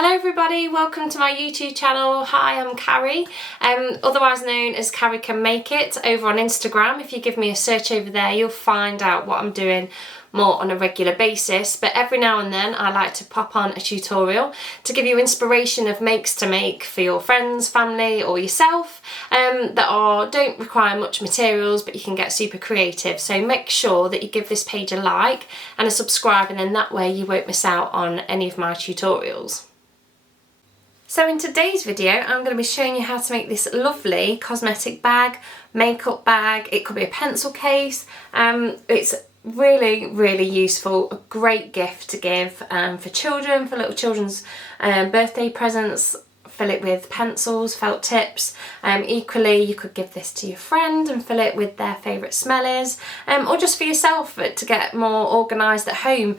Hello everybody, welcome to my YouTube channel. Hi, I'm Carrie, otherwise known as Carrie Can Make It over on Instagram. If you give me a search over there, you'll find out what I'm doing more on a regular basis, but every now and then I like to pop on a tutorial to give you inspiration of makes to make for your friends, family or yourself that don't require much materials, but you can get super creative. So make sure that you give this page a like and a subscribe, and then that way you won't miss out on any of my tutorials. So in today's video, I'm going to be showing you how to make this lovely cosmetic bag, makeup bag. It could be a pencil case. It's really useful, a great gift to give for children, for little children's birthday presents. Fill it with pencils, felt tips. Equally, you could give this to your friend and fill it with their favourite smellies, or just for yourself to get more organised at home.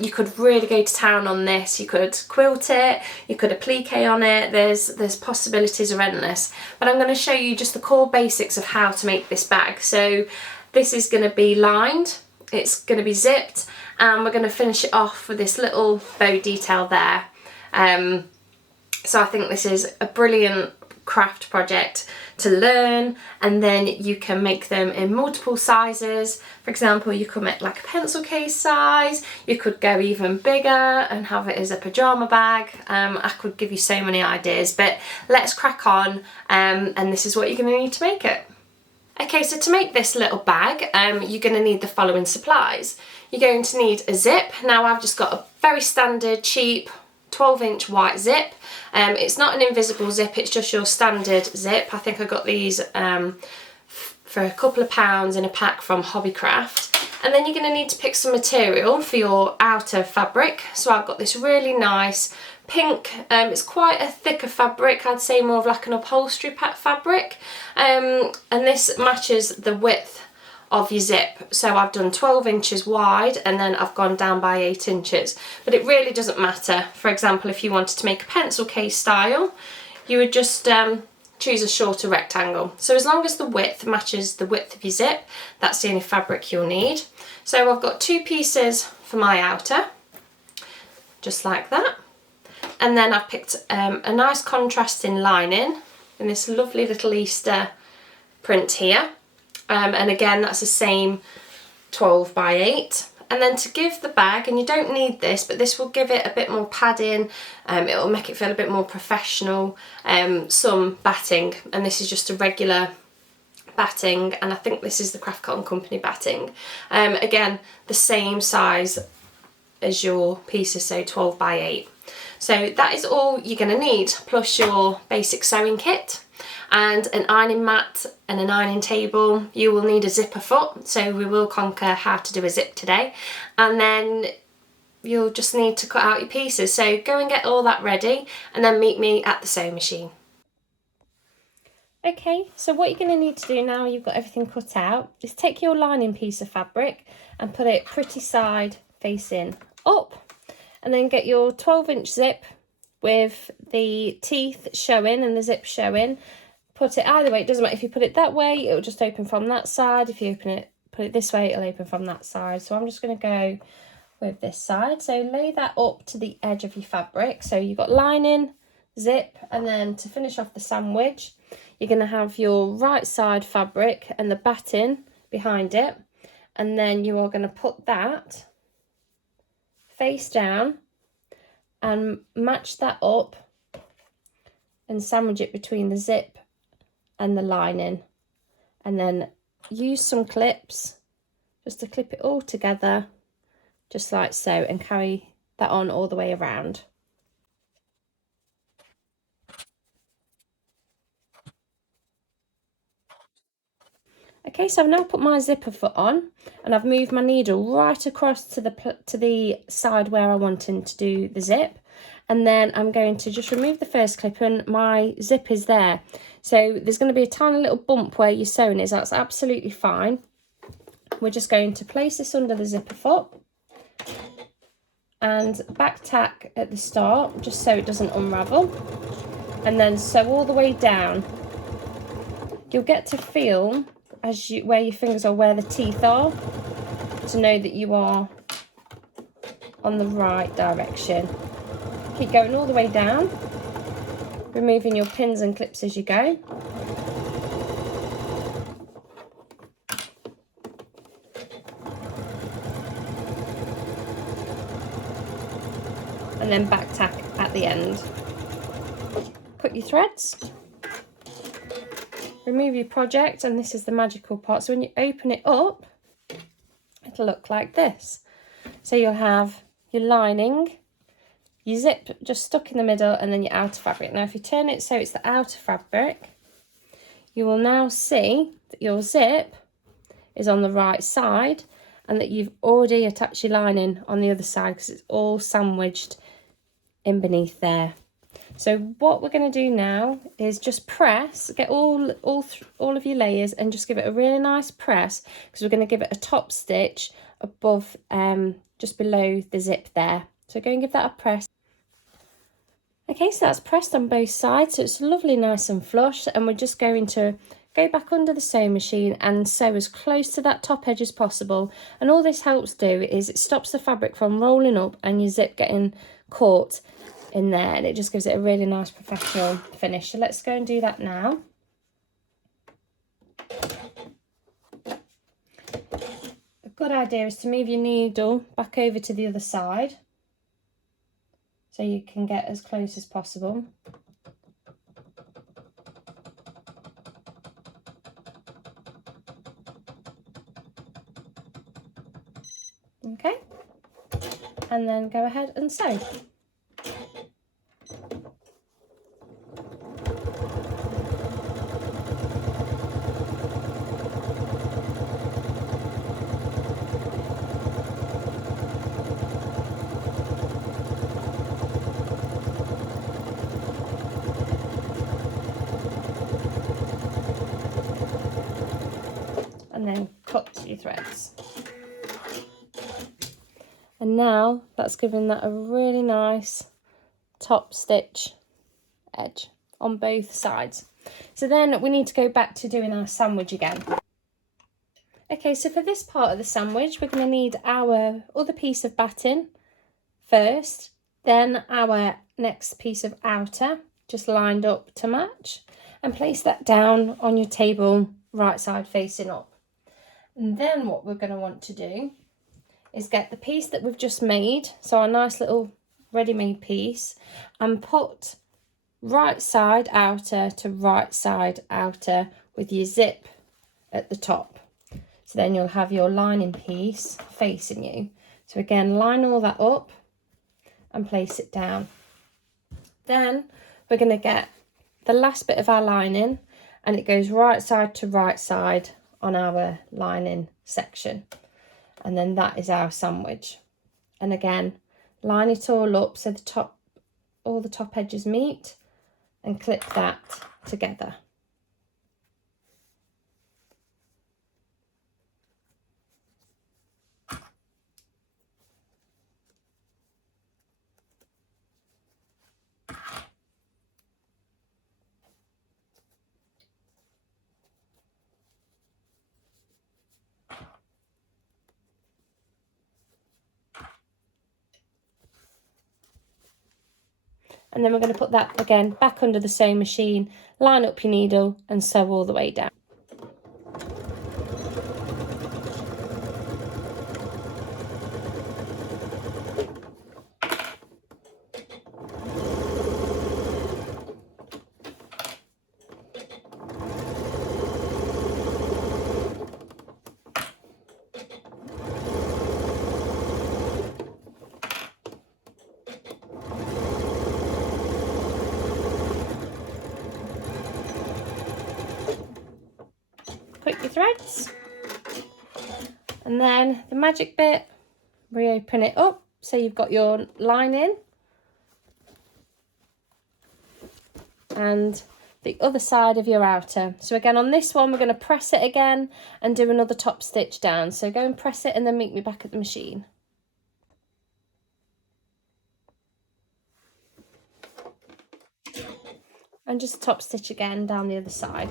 You could really go to town on this. You could quilt it, you could applique on it. There's possibilities are endless. But I'm going to show you just the core basics of how to make this bag. So this is going to be lined, it's going to be zipped, and we're going to finish it off with this little bow detail there. So I think this is a brilliant craft project to learn, and then you can make them in multiple sizes. For example, you could make like a pencil case size, you could go even bigger and have it as a pyjama bag. I could give you so many ideas, but let's crack on, and this is what you're going to need to make it. Okay, so to make this little bag, you're going to need the following supplies. You're going to need a zip. Now I've just got a very standard, cheap 12-inch white zip. It's not an invisible zip, it's just your standard zip. I think I got these for a couple of pounds in a pack from Hobbycraft. And then you're going to need to pick some material for your outer fabric. So I've got this really nice pink, it's quite a thicker fabric, I'd say more of like an upholstery fabric, and this matches the width of your zip. So I've done 12 inches wide and then I've gone down by 8 inches, but it really doesn't matter. For example, if you wanted to make a pencil case style, you would just choose a shorter rectangle. So as long as the width matches the width of your zip, that's the only fabric you'll need. So I've got 2 pieces for my outer, just like that. And then I've picked a nice contrasting lining in this lovely little Easter print here. And again, that's the same 12 by 8. And then to give the bag, and you don't need this, but this will give it a bit more padding, it will make it feel a bit more professional, some batting, and this is just a regular batting, and I think this is the Craft Cotton Company batting. Again, the same size as your pieces, so 12 by 8. So that is all you're going to need, plus your basic sewing kit and an ironing mat and an ironing table. You will need a zipper foot, so we will conquer how to do a zip today. And then you'll just need to cut out your pieces. So go and get all that ready and then meet me at the sewing machine. Okay, so what you're going to need to do now you've got everything cut out is take your lining piece of fabric and put it pretty side facing up. And then get your 12-inch zip with the teeth showing and the zip showing. Put it either way, it doesn't matter. If you put it that way, it'll just open from that side. If you put it this way, it'll open from that side. So I'm just going to go with this side. So lay that up to the edge of your fabric. So you've got lining, zip, and then to finish off the sandwich, you're going to have your right side fabric and the batting behind it. And then you are going to put that face down and match that up and sandwich it between the zip and the lining, and then use some clips just to clip it all together just like so, and carry that on all the way around. Okay, so I've now put my zipper foot on and I've moved my needle right across to the side where I wanted to do the zip, and then I'm going to just remove the first clip, and my zip is there. So there's going to be a tiny little bump where your sewing is, that's absolutely fine. We're just going to place this under the zipper foot and back tack at the start just so it doesn't unravel, and then sew all the way down. You'll get to feel where your fingers are, where the teeth are, to know that you are on the right direction. Keep going all the way down, removing your pins and clips as you go. And then back tack at the end. Cut your threads, remove your project, and this is the magical part. So when you open it up, it'll look like this. So you'll have your lining, your zip just stuck in the middle, and then your outer fabric. Now if you turn it so it's the outer fabric, you will now see that your zip is on the right side and that you've already attached your lining on the other side because it's all sandwiched in beneath there. So what we're going to do now is just press, get all of your layers and just give it a really nice press, because we're going to give it a top stitch above, just below the zip there. So go and give that a press. Okay, so that's pressed on both sides, so it's lovely, nice and flush, and we're just going to go back under the sewing machine and sew as close to that top edge as possible. And all this helps do is it stops the fabric from rolling up and your zip getting caught in there, and it just gives it a really nice professional finish. So let's go and do that now. A good idea is to move your needle back over to the other side so you can get as close as possible. Okay, and then go ahead and sew. And then cut your threads. And now that's given that a really nice top stitch edge on both sides. So then we need to go back to doing our sandwich again. Okay, so for this part of the sandwich, we're going to need our other piece of batting first, then our next piece of outer, just lined up to match, and place that down on your table, right side facing up. And then what we're going to want to do is get the piece that we've just made, so our nice little ready-made piece, and put right side outer to right side outer with your zip at the top. So then you'll have your lining piece facing you. So again, line all that up and place it down. Then we're going to get the last bit of our lining, and it goes right side to right side on our lining section, and then that is our sandwich. And again, line it all up so all the top edges meet, and clip that together. And then we're going to put that again back under the sewing machine, line up your needle and sew all the way down. Cut your threads, and then the magic bit, reopen it up so you've got your lining and the other side of your outer. So again, on this one we're going to press it again and do another top stitch down. So go and press it and then meet me back at the machine. And just top stitch again down the other side.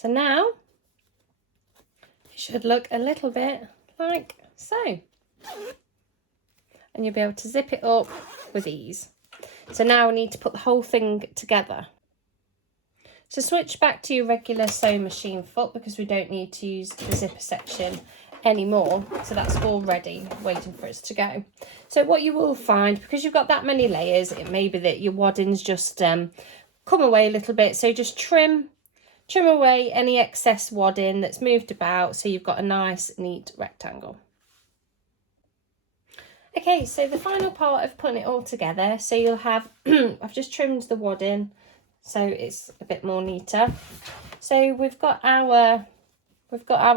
So now it should look a little bit like so. And you'll be able to zip it up with ease. So now we need to put the whole thing together. So switch back to your regular sewing machine foot because we don't need to use the zipper section anymore. So that's all ready, waiting for us to go. So what you will find, because you've got that many layers, it may be that your waddings just come away a little bit. So just trim away any excess wadding that's moved about so you've got a nice, neat rectangle. Okay, so the final part of putting it all together, so you'll have, I've just trimmed the wadding so it's a bit more neater. So we've got our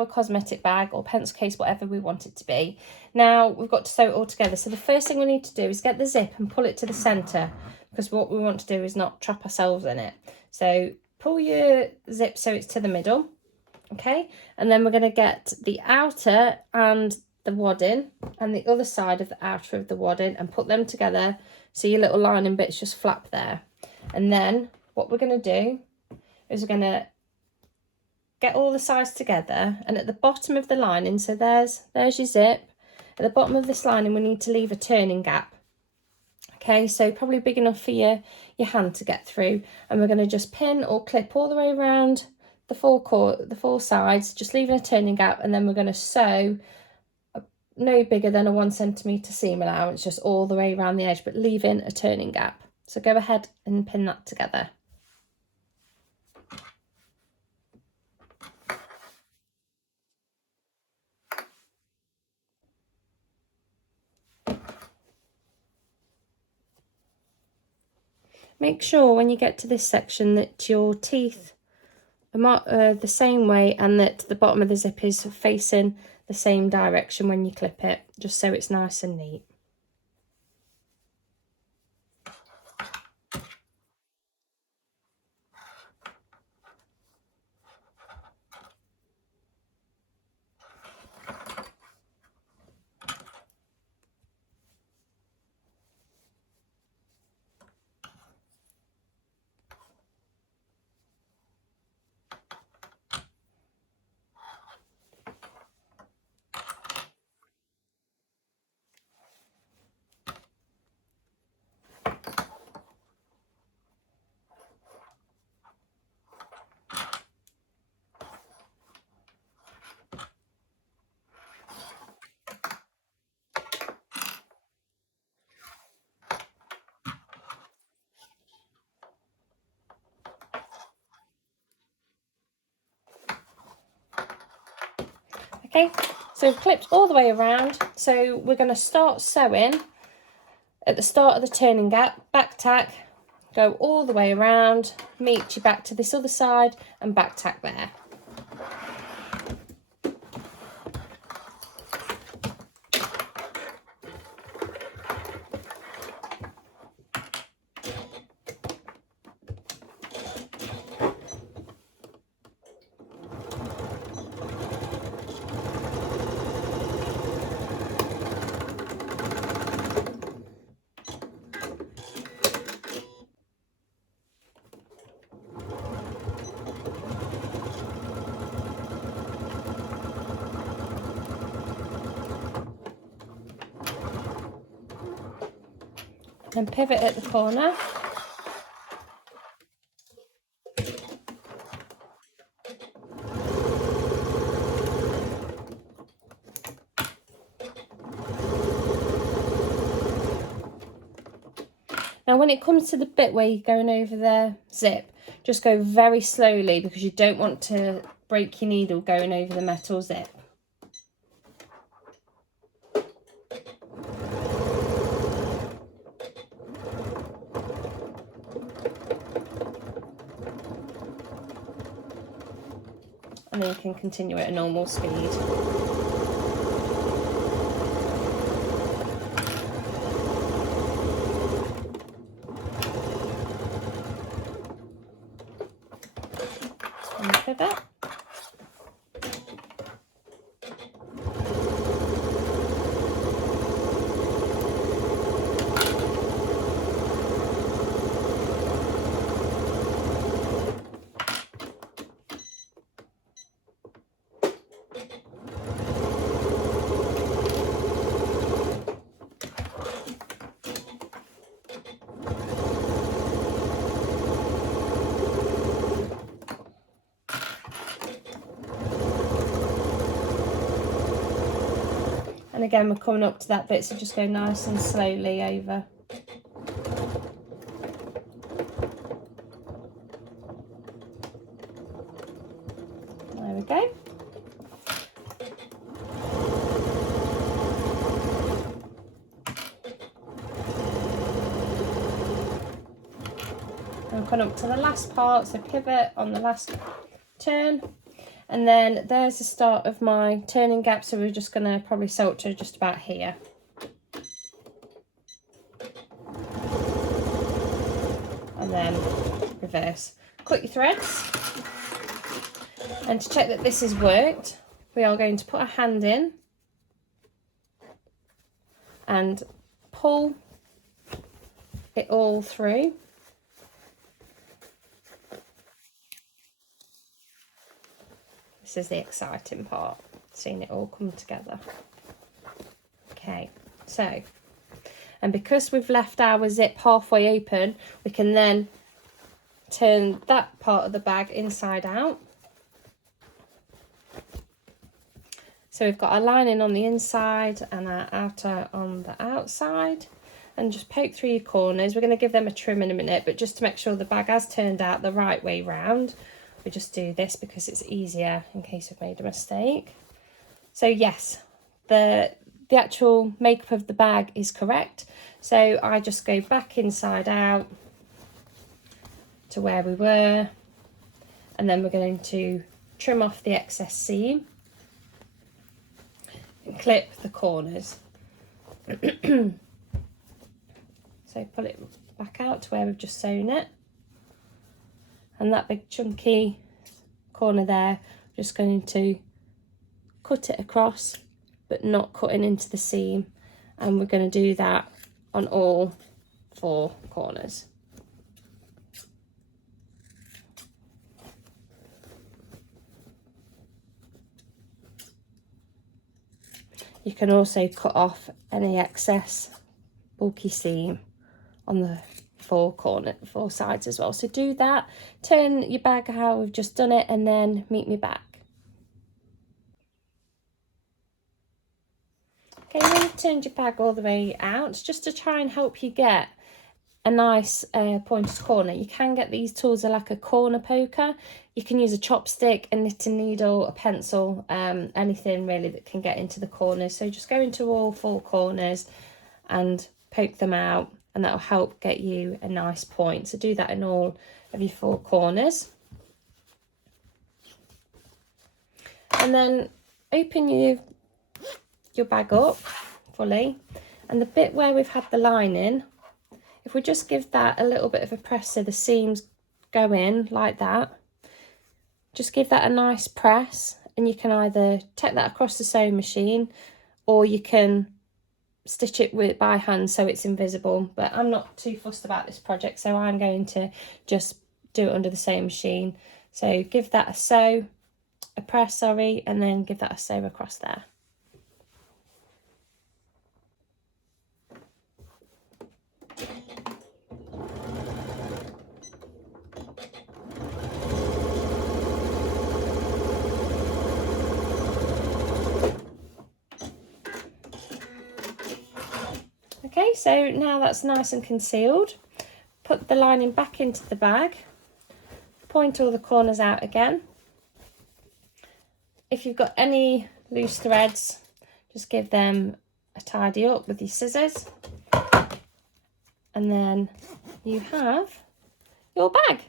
cosmetic bag or pencil case, whatever we want it to be. Now we've got to sew it all together. So the first thing we need to do is get the zip and pull it to the centre, because what we want to do is not trap ourselves in it. So pull your zip so it's to the middle, okay? And then we're going to get the outer and the wadding and the other side of the outer of the wadding and put them together so your little lining bits just flap there. And then what we're going to do is we're going to get all the sides together, and at the bottom of the lining, so there's your zip, at the bottom of this lining we need to leave a turning gap. Okay, so probably big enough for your hand to get through, and we're going to just pin or clip all the way around the four sides, just leaving a turning gap, and then we're going to sew no bigger than a 1 centimetre seam allowance, just all the way around the edge, but leaving a turning gap. So go ahead and pin that together. Make sure when you get to this section that your teeth are the same way and that the bottom of the zip is facing the same direction when you clip it, just so it's nice and neat. Okay, so we've clipped all the way around, so we're going to start sewing at the start of the turning gap, back tack, go all the way around, meet you back to this other side and back tack there. Then pivot at the corner. Now when it comes to the bit where you're going over the zip, just go very slowly because you don't want to break your needle going over the metal zip. And then you can continue at a normal speed. And pivot. And again, we're coming up to that bit, so just go nice and slowly over. There we go. And come up to the last part, so pivot on the last turn. And then there's the start of my turning gap, so we're just going to probably sew it to just about here. And then reverse. Cut your threads. And to check that this has worked, we are going to put a hand in and pull it all through. This is the exciting part, seeing it all come together. Okay, so, and because we've left our zip halfway open, we can then turn that part of the bag inside out. So we've got our lining on the inside and our outer on the outside, and just poke through your corners. We're going to give them a trim in a minute, but just to make sure the bag has turned out the right way round, we just do this because it's easier in case we've made a mistake. So yes, the actual makeup of the bag is correct. So I just go back inside out to where we were, and then we're going to trim off the excess seam and clip the corners. So pull it back out to where we've just sewn it, and that big chunky corner there, just going to cut it across but not cutting into the seam, and we're going to do that on all 4 corners. You can also cut off any excess bulky seam on the 4 sides as well. So do that, turn your bag how we've just done it, and then meet me back. Okay, when you've turned your bag all the way out, just to try and help you get a nice pointed corner, you can get these tools are like a corner poker. You can use a chopstick, a knitting needle, a pencil, anything really that can get into the corners. So just go into all 4 corners and poke them out, and that will help get you a nice point. So do that in all of your 4 corners. And then open your bag up fully, and the bit where we've had the lining, if we just give that a little bit of a press so the seams go in like that, just give that a nice press, and you can either take that across the sewing machine or you can stitch it by hand so it's invisible, but I'm not too fussed about this project, so I'm going to just do it under the sewing machine. So give that a press, and then give that a sew across there. Okay, so now that's nice and concealed. Put the lining back into the bag, point all the corners out again. If you've got any loose threads, just give them a tidy up with your scissors, and then you have your bag.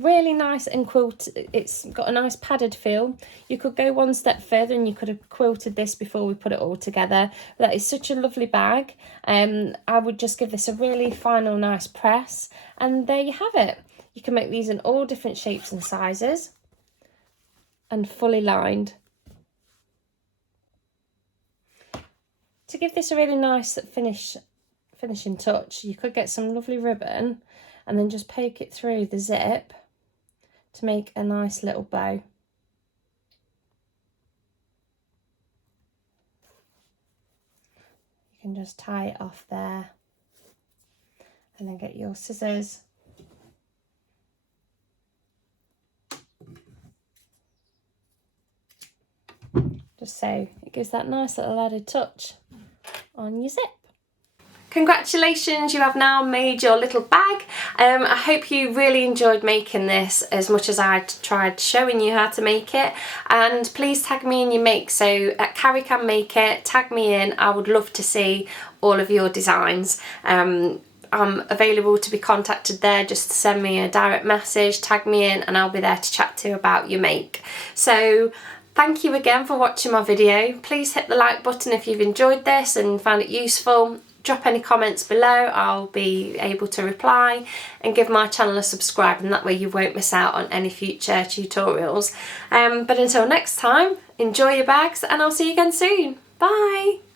Really nice and quilted. It's got a nice padded feel. You could go one step further and you could have quilted this before we put it all together. That is such a lovely bag. I would just give this a really final nice press, and there you have it. You can make these in all different shapes and sizes and fully lined. To give this a really nice finishing touch, you could get some lovely ribbon and then just poke it through the zip to make a nice little bow. You can just tie it off there, and then get your scissors just so it gives that nice little added touch on your zip. Congratulations, you have now made your little bag. I hope you really enjoyed making this as much as I tried showing you how to make it, and please tag me in your make. So at Carrie Can Make It, tag me in. I would love to see all of your designs. I'm available to be contacted there. Just send me a direct message, tag me in, and I'll be there to chat to you about your make. So thank you again for watching my video. Please hit the like button if you've enjoyed this and found it useful. Drop any comments below, I'll be able to reply, and give my channel a subscribe, and that way you won't miss out on any future tutorials. But until next time, enjoy your bags, and I'll see you again soon. Bye!